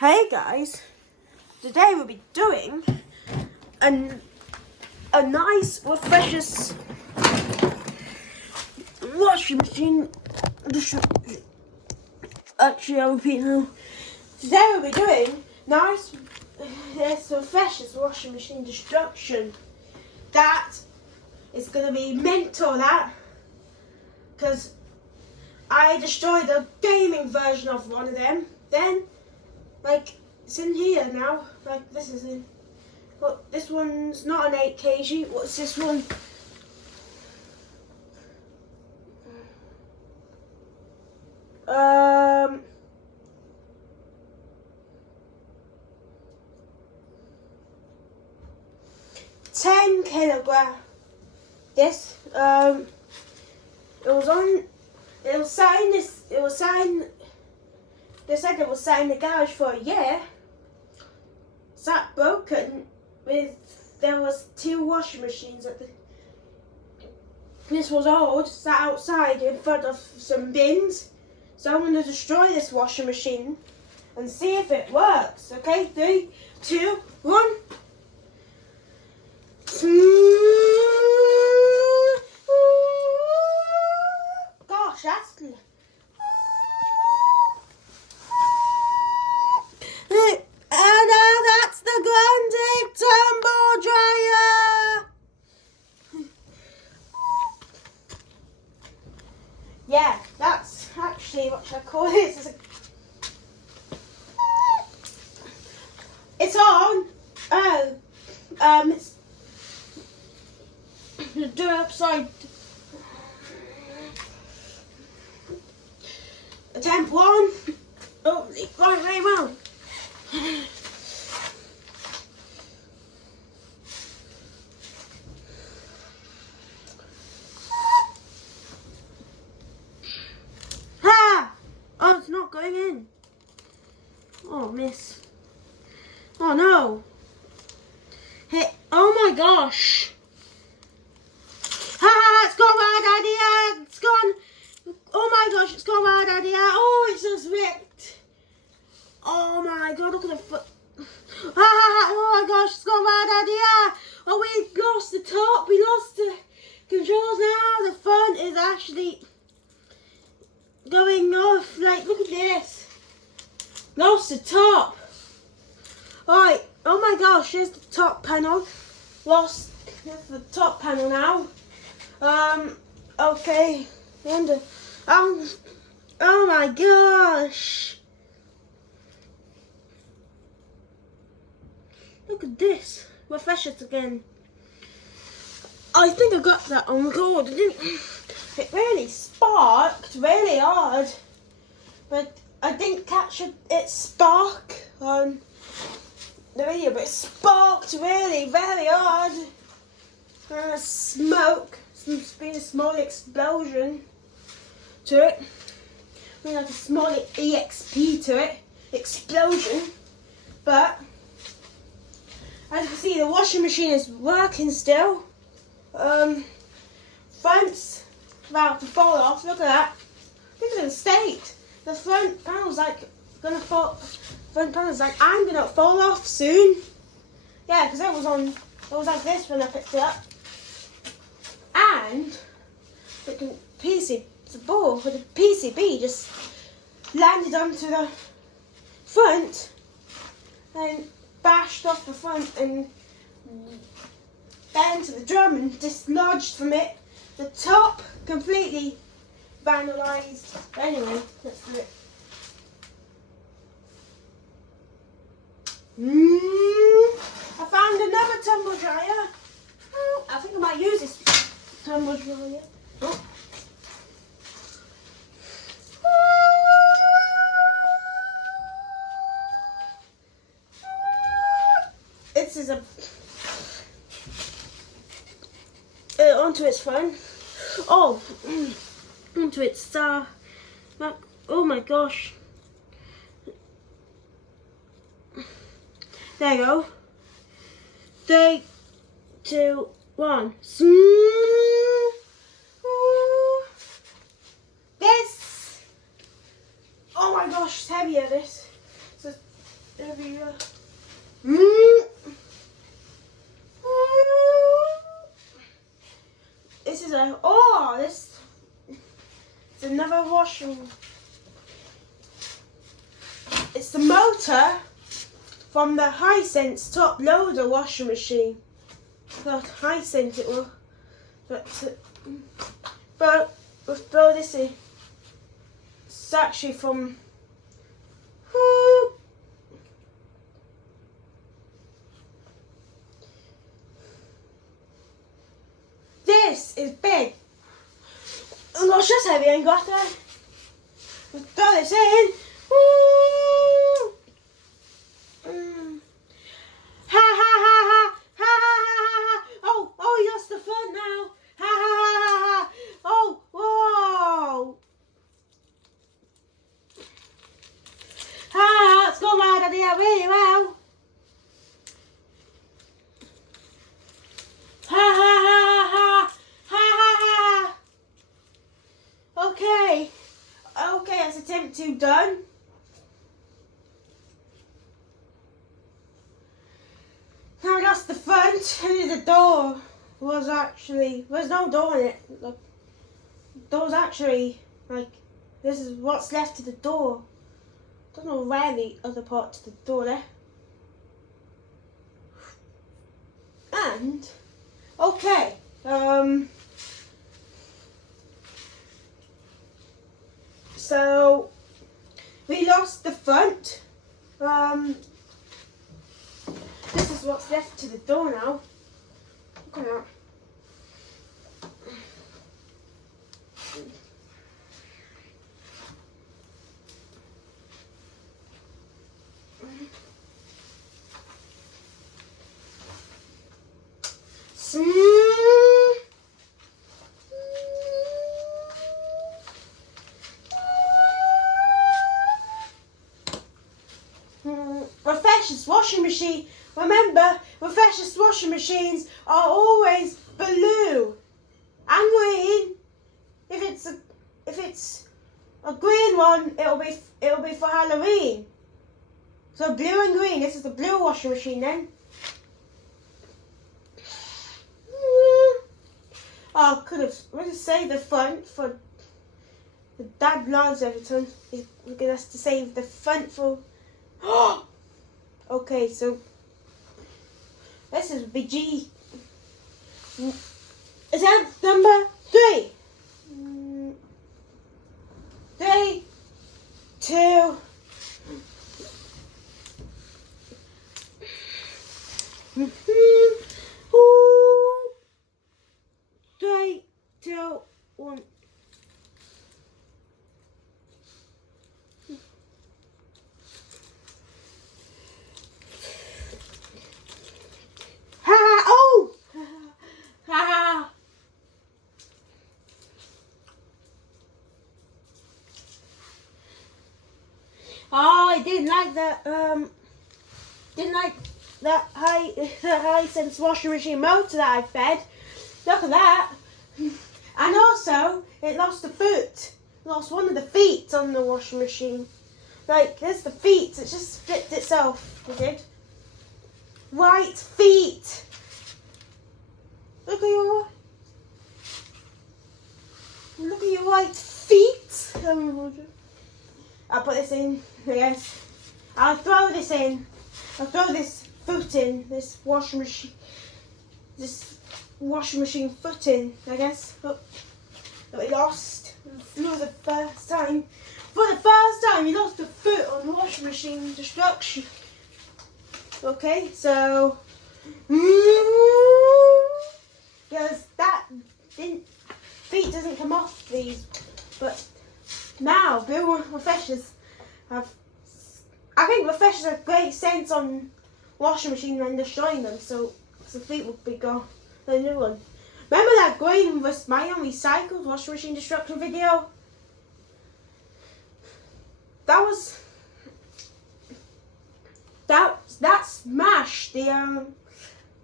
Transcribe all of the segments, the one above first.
Hey guys, today we'll be doing a nice Refreshers washing machine. Actually, I'll repeat now. Today we'll be doing nice Refreshers washing machine destruction. That is going to be mental, that, because I destroyed the gaming version of one of them. Then, like, it's in here now. Like, this is in. But this one's not an 8 kg. What's this one? $10 kg. This They said it was sat in the garage for a year. Sat broken there was 2 washing machines at the. This was old, sat outside in front of some bins. So I'm going to destroy this washing machine and see if it works. Okay, 3, 2, 1. Gosh, that's. And now that's the Grande Tumble Dryer. Yeah, that's actually what I call it. It's on. It's do it upside. Attempt 1. Oh, right way round. Oh, it's not going in. Oh, miss. Oh, no. Hey, oh my gosh. It's gone bad idea. It's gone. Oh my gosh, it's gone bad idea. Oh, it's just ripped. Oh my god, look at the foot. Oh my gosh, it's gone bad idea. Oh, we lost the top. We lost the controls now. The front is actually going off. Like, look at this. Lost the top. Alright, oh my gosh, here's the top panel. Lost the top panel now. Okay. Wonder. Oh my gosh. Look at this. Refreshers again. I think I got that on record. It really sparked really hard. But I didn't catch it spark on the video, but it sparked really very hard. And smoke. There's been a small explosion to it. I mean, like a small EXP to it. Explosion. But as you can see, the washing machine is working still. Front's about to fall off. Look at that. Look at the state. The front panel's like gonna fall. Front panel's like I'm gonna fall off soon. Yeah, because it was like this when I picked it up. And the ball with the PCB just landed onto the front and bashed off the front and down to the drum and dislodged from it. The top completely vandalized. Anyway, let's do it. I found another tumble dryer. Oh, I think I might use this tumble dryer. Oh. This is onto its phone. Oh, onto its back. Oh my gosh. There you go. 3, 2, 1. This. Oh my gosh, it's heavier this. So There we go. This is this is another washing. It's the motor from the Hisense top loader washing machine. Not Hisense it will, but we'll throw this in. It's actually from. This is big. I'm not sure how we ain't got that. We'll throw this in. Ha ha ha ha ha ha ha ha. Oh, he lost the front now. Ha ha ha ha ha. Oh, whoa. Ha, it's gone right out of there really well. Ha ha ha ha ha ha ha. Okay, that's attempt 2 done. Now I lost the front, and the door was actually, there's no door in it. The door's actually, like, this is what's left of the door. Don't know where the other part of the door there. And, okay, so we lost the front. This is what's left to the door now. Look at that. Refreshers washing machine. Remember, Refreshers washing machines are always blue and green. If it's a green one, it'll be for Halloween. So blue and green. This is the blue washing machine then. Oh, could have saved the front for the dad loves Everton. He's looking us to save the front for. Okay, so this is BG. Is that number 3? 3, 2. Ooh. 3, 2, 1. Oh, I didn't like that Hisense washing machine motor that I fed. Look at that. And also, it lost a foot. Lost one of the feet on the washing machine. Like, there's the feet. It just flipped itself. It did. White feet. Look at your white feet. I'll put this in. Yes. I'll throw this in. I'll throw this foot in. This washing machine foot in, I guess. Look, that we lost. For the first time. For the first time, we lost a foot on the washing machine destruction. Okay, so. Because that feet doesn't come off these, but now blue refreshers have. I think refreshers have great sense on washing machine and destroying them, so the feet will be gone. The new one. Remember that green was my own recycled washing machine destruction video? That smashed the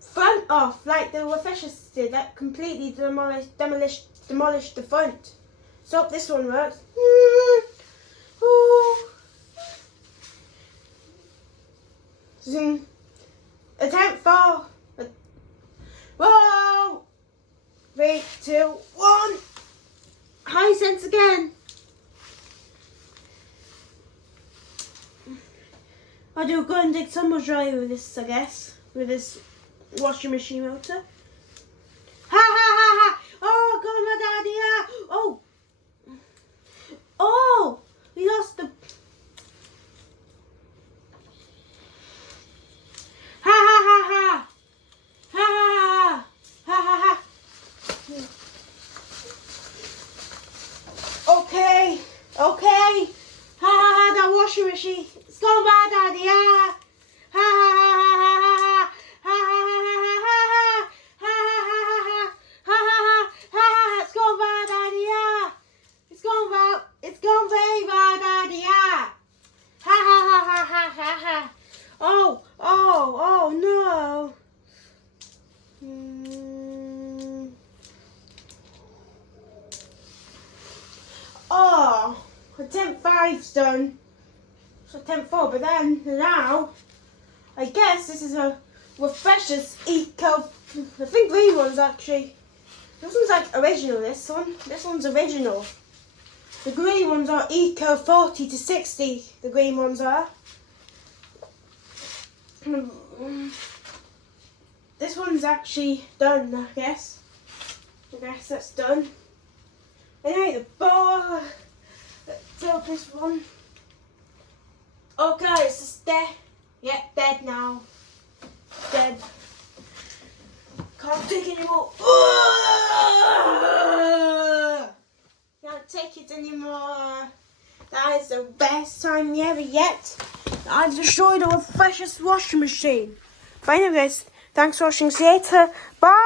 front off like the refreshers did. That completely demolished the front. So hope this one works. Attempt 4. Whoa! 3, 2, 1. High sense again. I'll do go and dig tumble dryer with this, I guess. With this washing machine motor. Ha ha ha ha! Oh, God, my daddy! Oh! Oh! We lost the... Ha ha ha ha! Ha ha ha! Ha ha ha! Okay, okay. Ha ha ha! That washing machine. It's gone bad, daddy. Ha ha ha ha ha ha ha ha ha ha ha. It's gone bad, daddy. Yeah. It's gone bad. It's gone very bad, daddy. Yeah. Ha ha ha ha ha ha ha. Oh, oh, oh no. Oh, attempt 5's done. So attempt 4, but then now, I guess this is a Refreshers Eco. I think green one's actually. This one's like original. This one's original. The green ones are Eco 40 to 60. The green ones are. This one's actually done, I guess. I guess that's done. Anyway, the bar. Let's open this one. Okay, it's just dead. Yeah, dead now. Dead. Can't take it anymore. Can't take it anymore. That is the best time ever yet. I've destroyed our freshest washing machine. But anyways, thanks for watching. See you later. Bye.